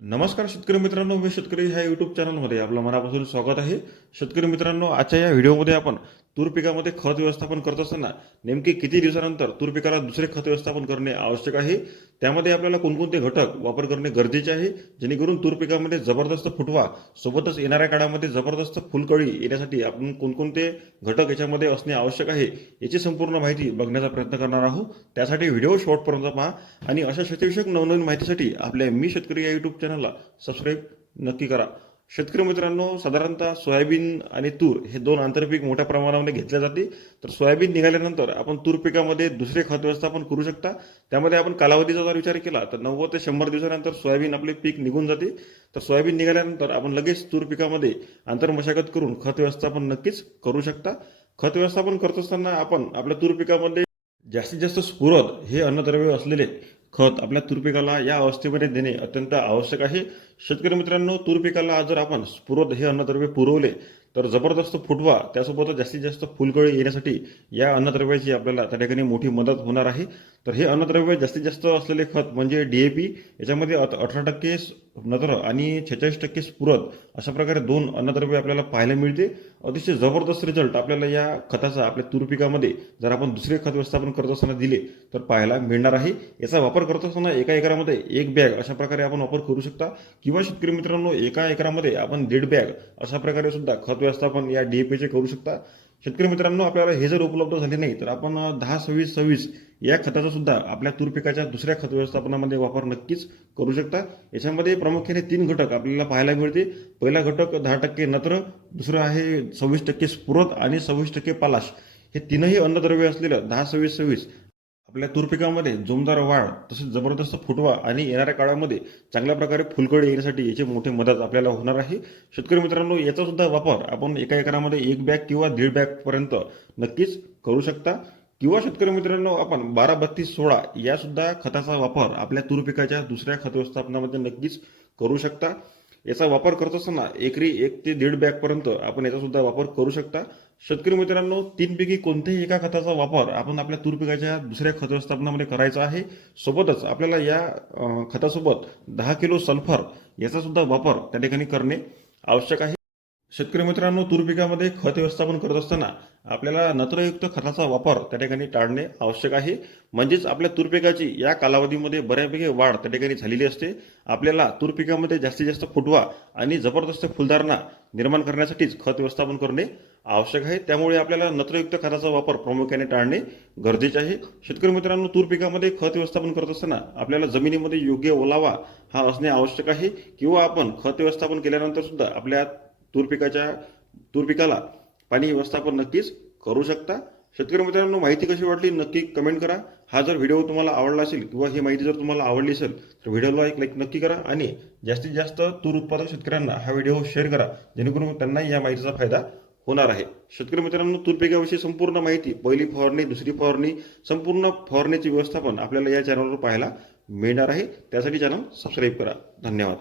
नमस्कार शेतकरी मित्रांनो मी शेतकरी ह्या युट्यूब चॅनलमध्ये आपलं मनापासून स्वागत आहे. शेतकरी मित्रांनो आजच्या या व्हिडिओमध्ये आपण तूर पिकामध्ये खत व्यवस्थापन करत असताना नेमके किती दिवसानंतर तूर पिकाला दुसरे खत व्यवस्थापन करणे आवश्यक आहे? त्यामध्ये आपल्याला कोणकोणते घटक वापर करणे गरजेचे आहे? जेणेकरून तूर पिकामध्ये जबरदस्त फुटवा सोबतच येणाऱ्या काळामध्ये जबरदस्त फुलकळी येण्यासाठी आपण कोणकोणते घटक याच्यामध्ये असणे आवश्यक आहे याची संपूर्ण माहिती बघण्याचा प्रयत्न करणार आहोत. त्यासाठी व्हिडिओ शॉर्टपर्यंत पहा आणि अशा शेतीविषयक नवनवीन माहितीसाठी आपल्या मी शेतकरी या यूट्यूब चॅनलला सबस्क्राईब नक्की करा. शेतकरी मित्रांनो साधारणतः सोयाबीन आणि तूर हे दोन आंतरपीक मोठ्या प्रमाणामध्ये घेतले जाते तर सोयाबीन निघाल्यानंतर आपण तूर पिकामध्ये दुसरे खत व्यवस्थापन करू शकता. त्यामध्ये आपण कालावधीचा जर विचार केला तर नव्वद ते शंभर दिवसानंतर सोयाबीन आपले पीक निघून जाते तर सोयाबीन निघाल्यानंतर आपण लगेच तूर पिकामध्ये आंतरमशागत करून खत व्यवस्थापन नक्कीच करू शकता. खत व्यवस्थापन करत असताना आपण आपल्या तूर पिकामध्ये जास्तीत जास्त स्फुरद हे अन्नद्रव्य असलेले खत आपल्या तुरपिकाला या अवस्थेमध्ये देणे अत्यंत आवश्यक आहे. शेतकरी मित्रांनो तूर पिकाला जर आपण स्फुरद हे अन्नद्रव्य पुरवले तर जबरदस्त फुटवा त्यासोबत जास्तीत जास्त फुलकळी येण्यासाठी या अन्नद्रव्याची आपल्याला त्या ठिकाणी मोठी मदत होणार आहे. तर हे अन्नद्रव्य जास्तीत जास्त असलेले खत म्हणजे डी ए पी याच्यामध्ये अठरा टक्के नत्र आणि छेचाळीस टक्के स्फुरद अशा प्रकारे दोन अन्नद्रव्य आपल्याला पाहायला मिळते. अतिशय जबरदस्त रिझल्ट आपल्याला या खताचा आपल्या तूर पिकामध्ये जर आपण दुसरे खत व्यवस्थापन करत असताना दिले तर पाहायला मिळणार आहे. याचा वापर करत असताना एका एकरामध्ये एक बॅग अशा प्रकारे आपण वापर करू शकता. किंवा शेतकरी मित्रांनो एका एकरामध्ये आपण दीड बॅग अशा प्रकारे सुद्धा खत व्यवस्थापन या डी पीचे करू शकता. शेतकरी मित्रांनो आपल्याला हे जर उपलब्ध झाले नाही तर आपण दहा सव्वीस सव्वीस या खताचा सुद्धा आपल्या तूर पिकाच्या दुसऱ्या खत व्यवस्थापनामध्ये वापर नक्कीच करू शकता. याच्यामध्ये प्रामुख्याने तीन घटक आपल्याला पाहायला मिळते पहिला घटक दहा टक्के नत्र दुसरं आहे सव्वीस टक्के स्फुरद आणि सव्वीस टक्के पालाश. हे तीनही अन्नद्रव्य असलेलं दहा सव्वीस सव्वीस आपल्या तूर पिकामध्ये जोमदार वाढ तसेच जबरदस्त फुटवा आणि येणाऱ्या काळामध्ये चांगल्या प्रकारे फुलकळी येण्यासाठी याची मोठी मदत आपल्याला होणार आहे. शेतकरी मित्रांनो याचा सुद्धा वापर आपण एका एकरामध्ये एक बॅग किंवा दीड बॅग पर्यंत नक्कीच करू शकता. किंवा शेतकरी मित्रांनो आपण बारा बत्तीस सोळा या सुद्धा खताचा वापर आपल्या तूर पिकाच्या दुसऱ्या खत व्यवस्थापनामध्ये नक्कीच करू शकता. याचा वापर करत असताना एकरी एक ते दीड बॅग पर्यंत आपण याचा सुद्धा वापर करू शकता. शेतकरी मित्रांनो तीनपैकी कोणत्याही एका खताचा वापर आपण आपल्या तूर पिकाच्या दुसऱ्या खत व्यवस्थापनामध्ये करायचा आहे. सोबतच आपल्याला या खतासोबत दहा किलो सल्फर याचा सुद्धा वापर त्या ठिकाणी करणे आवश्यक आहे. शेतकरी मित्रांनो तूर पिकामध्ये खत व्यवस्थापन करत असताना आपल्याला नत्रयुक्त खताचा वापर त्या ठिकाणी टाळणे आवश्यक आहे. म्हणजेच आपल्या तूर पिकाची या कालावधीमध्ये बऱ्यापैकी वाढ त्या ठिकाणी झालेली असते. आपल्याला तूर पिकामध्ये जास्तीत जास्त फुटवा आणि जबरदस्त फुलधारणा निर्माण करण्यासाठीच खत व्यवस्थापन करणे आवश्यक आहे. त्यामुळे आपल्याला नत्रयुक्त खताचा वापर प्रामुख्याने टाळणे गरजेचे आहे. शेतकरी मित्रांनो तूर पिकामध्ये खत व्यवस्थापन करत असताना आपल्याला जमिनीमध्ये योग्य ओलावा हा असणे आवश्यक आहे. किंवा आपण खत व्यवस्थापन केल्यानंतर सुद्धा आपल्या तूर पिकाच्या तूर पिकाला पाणी व्यवस्थापन नक्कीच करू शकता. शेतकरी मित्रांनो माहिती कशी वाटली नक्की कमेंट करा. हा जर व्हिडिओ तुम्हाला आवडला असेल किंवा ही माहिती जर तुम्हाला आवडली असेल तर व्हिडिओला एक लाईक नक्की करा आणि जास्तीत जास्त तूर उत्पादक शेतकऱ्यांना हा व्हिडिओ शेअर करा. जेणेकरून त्यांनाही या माहितीचा फायदा होणार आहे. शेतकरी मित्रांनो तूर पिकाविषयी संपूर्ण माहिती पहिली फवारणी दुसरी फवारणी संपूर्ण फवारणीचे व्यवस्थापन आपल्याला या चॅनलवर पाहायला मिळणार आहे. त्यासाठी चॅनल सबस्क्राईब करा. धन्यवाद.